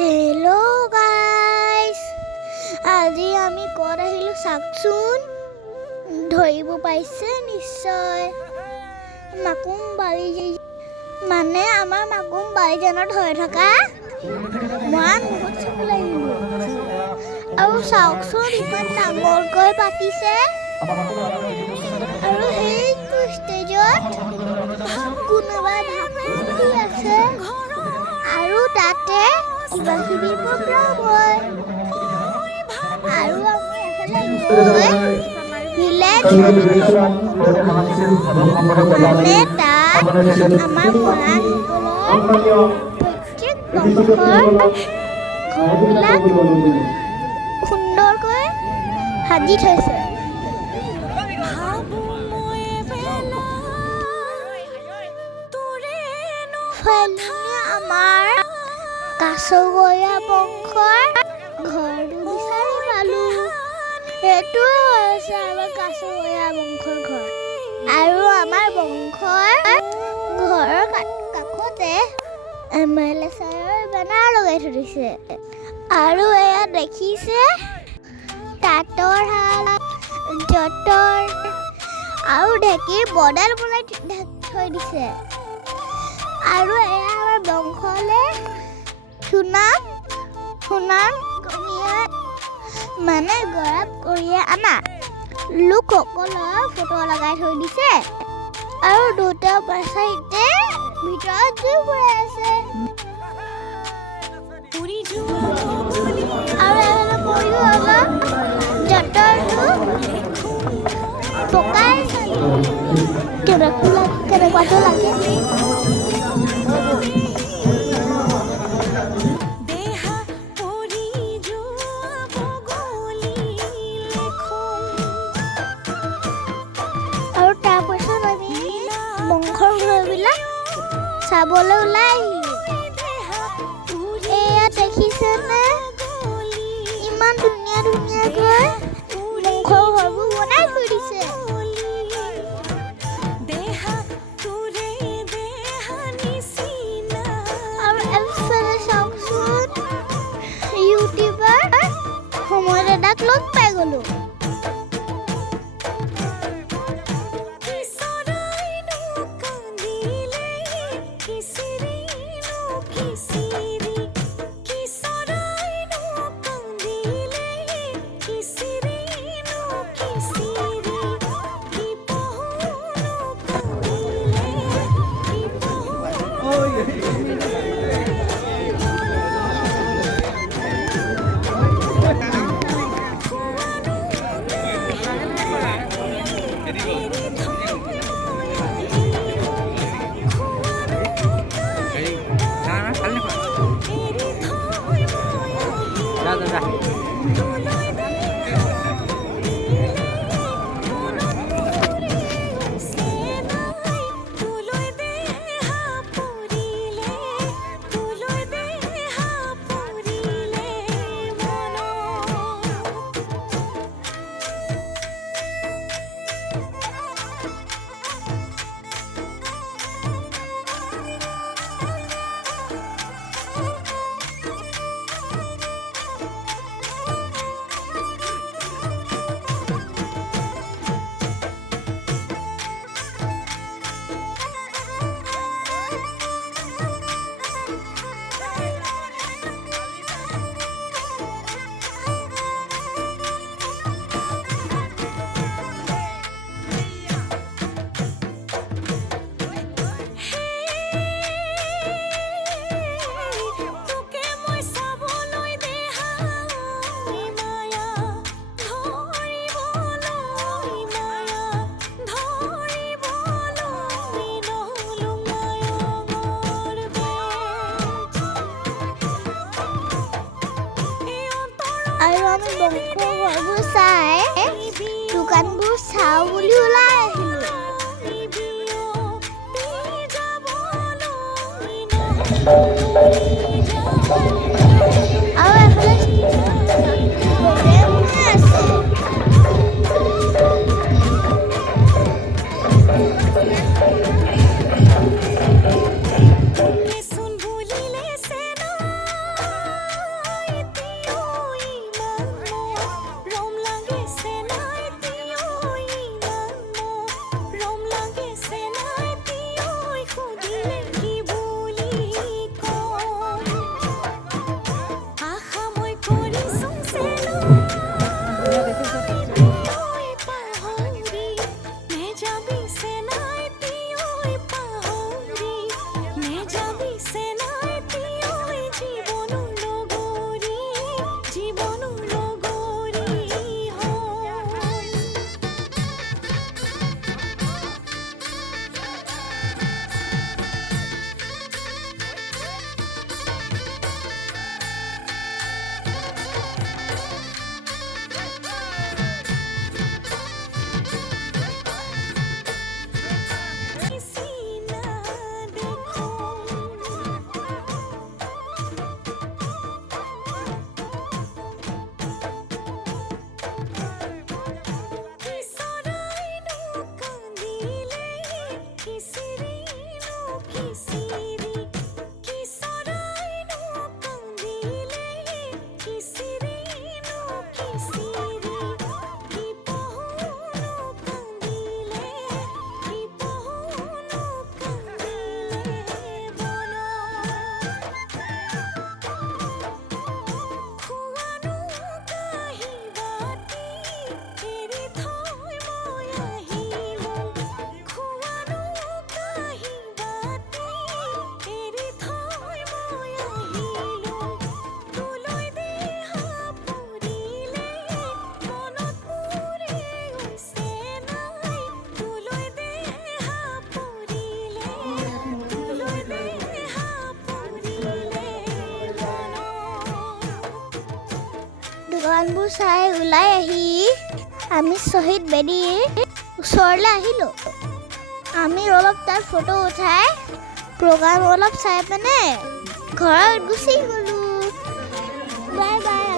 Hello' guys, আজি আমি ক'ত আহিলোঁ চাওকচোন। ধৰিব পাৰিছে নিশ্চয়। মাকুম বাৰী, মানে আমাৰ মাকুম বাৰীজানত হৈ থকা মৰাণ মহোৎসৱলৈ আহিলোঁ। আৰু চাওকচোন ইমান ডাঙৰকৈ পাতিছে। আৰু সেইটো ষ্টেজত কোনোবা ভাষণ দি আছে আৰু তাতে কিবা কিবি প্ৰগ্ৰাম হয়। আৰু আমি এফালে গৈ ভিলেজ মানে তাত আমাৰ মৰাণসকলৰ প্ৰত্যেক বংশৰ ঘৰবিলাক সুন্দৰকৈ সাজি থৈছে। আমাৰ কাছগৰীয়া বংশৰ ঘৰটো বিচাৰি পালোঁ। সেইটোৱে হৈছে আমাৰ কাছগৰীয়া বংশৰ ঘৰ। আৰু আমাৰ বংশৰ ঘৰৰ কাষতে MLA ছাৰৰ বেনাৰ লগাই থৈ দিছে। আৰু এয়া দেখিছে তাঁতৰ শাল, যঁতৰ আৰু ঢেঁকীৰ বডাল বনাই থৈ দিছে। আৰু এয়া আমাৰ বংশলে সুনাম কঢ়িয়াই মানে গৌৰৱ কঢ়িয়াই আনা লোকসকলৰ ফটো লগাই থৈ দিছে। আৰু দুটা চাইডে ভিতৰত জুই ফুৰাই আছে। আৰু এফালে পৰিও অলপ যঁতৰটো পকাই কেনেকুৱাটো লাগে। আৰু তাৰপিছত আমি বংশৰ ঘৰবিলাক চাবলৈ ওলাই আহিলোঁ। এয়া দেখিছেনে ইমান ধুনীয়া ধুনীয়াকৈ বংশৰ ঘৰবোৰ বনাই থৈ দিছে। আৰু এফালে চাওকচোন, ইউটিউবাৰ সময় দাদাক লগ পাই গ'লোঁ। আৰু আমি বংশৰ ঘৰবোৰ চাই দোকানবোৰ চাওঁ বুলি ওলাই আহিলোঁ। আৰু এফালে আছে। প্ৰগ্ৰামবোৰ চাই ওলাই আহি আমি শ্বহীদ বেদীৰ ওচৰলৈ আহিলোঁ। আমি অলপ তাত ফটো উঠাই প্ৰগ্ৰাম অলপ চাই পিনে ঘৰত গুচি গ'লোঁ। Bye bye.